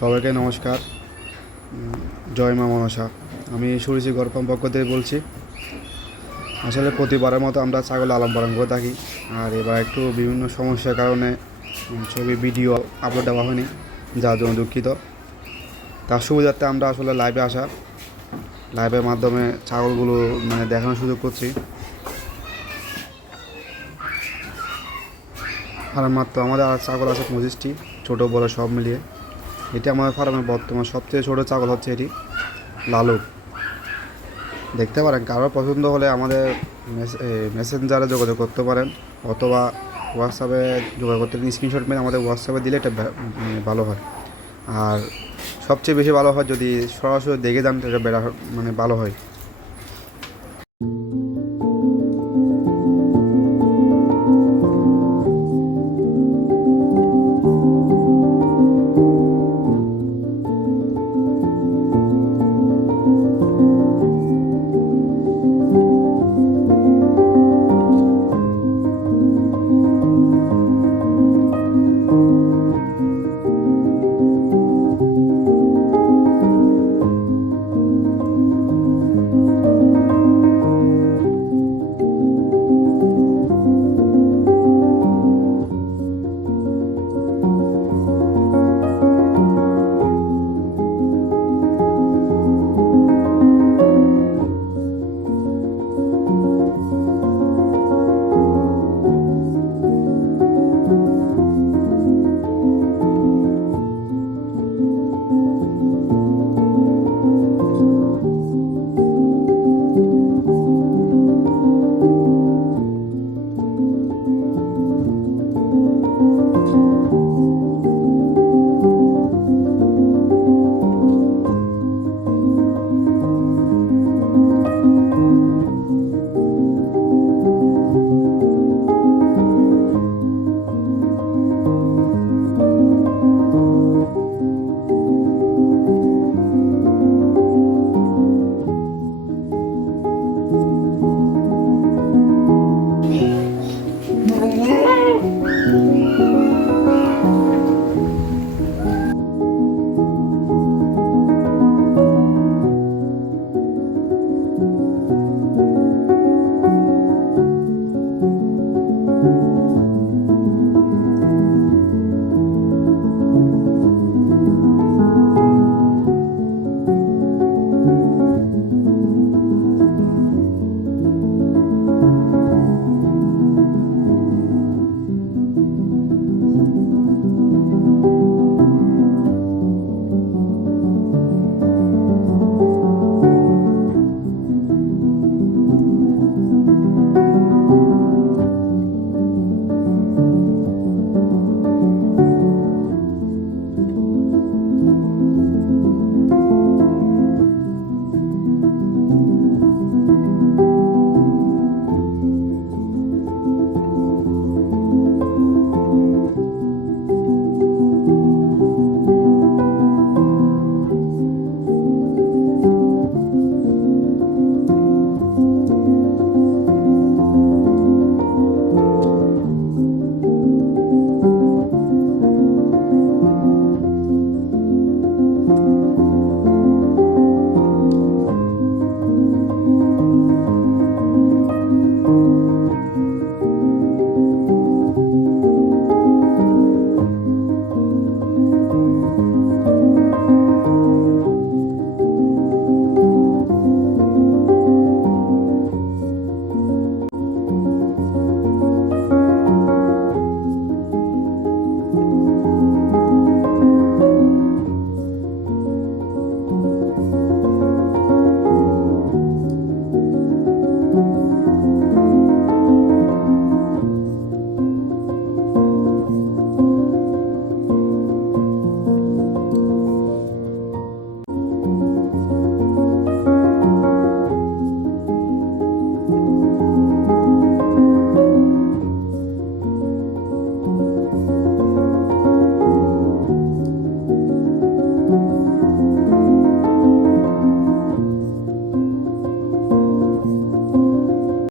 সবাইকে নমস্কার। জয় মা মনসা। আমি সুরুচি গরপাম পক্ষ থেকে বলছি। আসলে প্রতিবারের মতো আমরা ছাগল লালন পালন করে থাকি। আর এবার একটু বিভিন্ন সমস্যার কারণে ছবি ভিডিও আপলোড দেওয়া হয়নি, যার জন্য দুঃখিত। তার সুবিধার্থে আমরা আসলে লাইভে আসা, লাইভের মাধ্যমে ছাগলগুলো দেখানোর সুযোগ করছি। আর মাত্র আমাদের আর ছাগল আছে 25টি, ছোটো বড়ো সব মিলিয়ে। এটি আমার ফার্মের বর্তমান সবচেয়ে ছোটো ছাগল হচ্ছে এটি, লালু। দেখতে পারেন, কারোর পছন্দ হলে আমাদের মেসেঞ্জারে যোগাযোগ করতে পারেন, অথবা হোয়াটসঅ্যাপে যোগাযোগ করতে পারেন। স্ক্রিনশট মেরে আমাদের হোয়াটসঅ্যাপে দিলে এটা ভালো হয়। আর সবচেয়ে বেশি ভালো হয় যদি সরাসরি দেখে যান, এটা ভালো হয়।